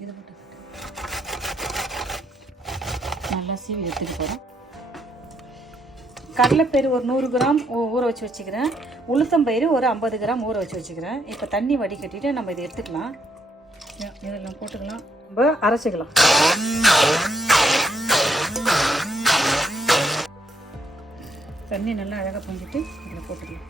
இதை போட்டு நல்லா சீவி எடுத்துட்டு போகிறோம். கடலைப்பயிறு ஒரு 100 கிராம் ஊற வச்சு வச்சுக்கிறேன். உளுத்தம்பயிறு ஒரு 50 கிராம் ஊற வச்சு வச்சுக்கிறேன். இப்போ தண்ணி வடிகட்டிட்டு நம்ம இதை எடுத்துக்கலாம். இதெல்லாம் போட்டுக்கலாம். நம்ம அரைச்சிக்கலாம். தண்ணி நல்லா அழகாக புழிஞ்சிட்டு இதில் போட்டுக்கலாம்.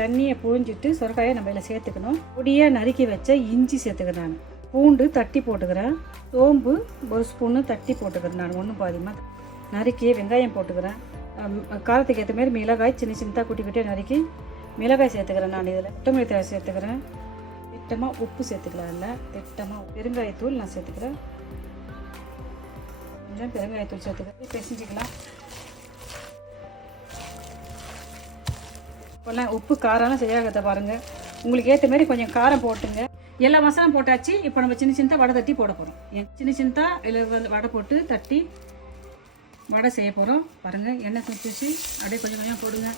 தண்ணியை புழிஞ்சிட்டு சொரக்காயை நம்ம இதில் சேர்த்துக்கணும். பொடியாக நறுக்கி வச்ச இஞ்சி சேர்த்துக்கிறேன். நான் பூண்டு தட்டி போட்டுக்கிறேன். சோம்பு ஒரு ஸ்பூன்னு தட்டி போட்டுக்கிறேன். நான் ஒன்றும் பாதியமாக நறுக்கி வெங்காயம் போட்டுக்கிறேன். காரத்துக்கு ஏற்ற மாதிரி மிளகாய் சின்ன சின்னதாக குட்டி குட்டியாக நறுக்கி மிளகாய் சேர்த்துக்கிறேன். நான் இதில் கொத்தமல்லி தழை சேர்த்துக்கிறேன். திட்டமாக உப்பு சேர்த்துக்கலாம். இல்லை திட்டமாக பெருங்காயத்தூள் நான் சேர்த்துக்கிறேன். கொஞ்சம் பெருங்காயத்தூள் சேர்த்துக்கிறேன். பிசைஞ்சிக்கலாம். இப்போல்லாம் உப்பு காரம்லாம் சரியாகத்தை பாருங்கள். உங்களுக்கு ஏற்ற மாதிரி கொஞ்சம் காரம் போட்டுங்க. எல்லா மசாலும் போட்டாச்சு. இப்போ நம்ம சின்ன சின்னதாக வடை தட்டி போட போகிறோம். சின்ன சின்னதாக இதில் வடை போட்டு தட்டி வடை செய்ய போகிறோம். பாருங்கள், எண்ணெய் சுற்றிச்சு அப்படியே கொஞ்சம் கொஞ்சம் போடுங்க.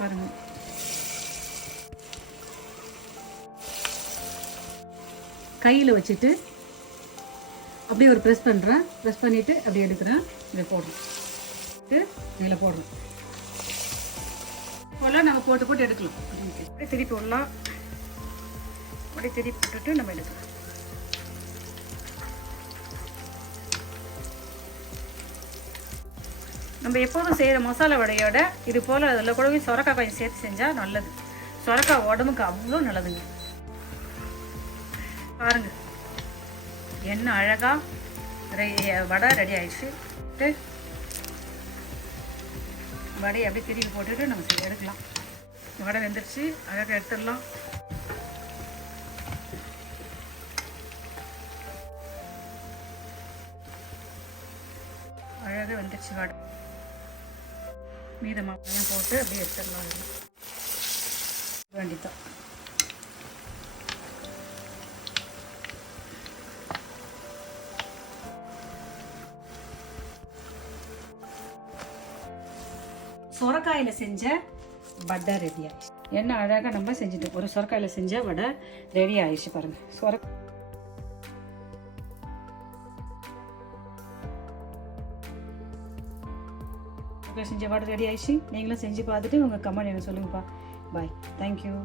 பாருங்கள், கையில் வச்சுட்டு அப்படியே ஒரு ப்ரெஸ் பண்ணுறேன். ப்ரெஸ் பண்ணிவிட்டு அப்படியே எடுக்கிறேன். இதை போடுறோம். இதில் போடுறோம். இப்போல்லாம் நம்ம போட்டு போட்டு எடுக்கலாம். அப்படியே திருப்பி விடலாம். அப்படியே திருப்பி போட்டுட்டு நம்ம எடுக்கலாம். நம்ம எப்போதும் செய்கிற மசாலா வடையோட இது போல் அதில் கூடவே சொரக்காய் கொஞ்சம் சேர்த்து செஞ்சால் நல்லது. சொரக்காய் உடம்புக்கு அவ்வளோ நல்லதுங்க. பாருங்கள், எண்ணெய் அழகாக வடை ரெடி ஆயிடுச்சு. வடையை அப்படியே திருப்பி போட்டுட்டு நம்ம எடுக்கலாம். வடை வெந்துருச்சு. அழகாக எடுத்துடலாம். அழகாக வந்துருச்சு வடை. மீதமாக போட்டு அப்படியே எடுத்துடலாம். வேண்டித்தான். சொரக்காயில் செஞ்ச வடை ரெடி ஆயிடுச்சு. என்ன அழகாக நம்ம செஞ்சுட்டு ஒரு சொரக்காயில் செஞ்ச வடை ரெடி ஆயிடுச்சு. பாருங்கள், செஞ்ச வடை ரெடி ஆயிடுச்சு. நீங்களும் செஞ்சு பார்த்துட்டு உங்கள் கமெண்ட் என்ன சொல்லுங்கப்பா. பாய், தேங்க்யூ.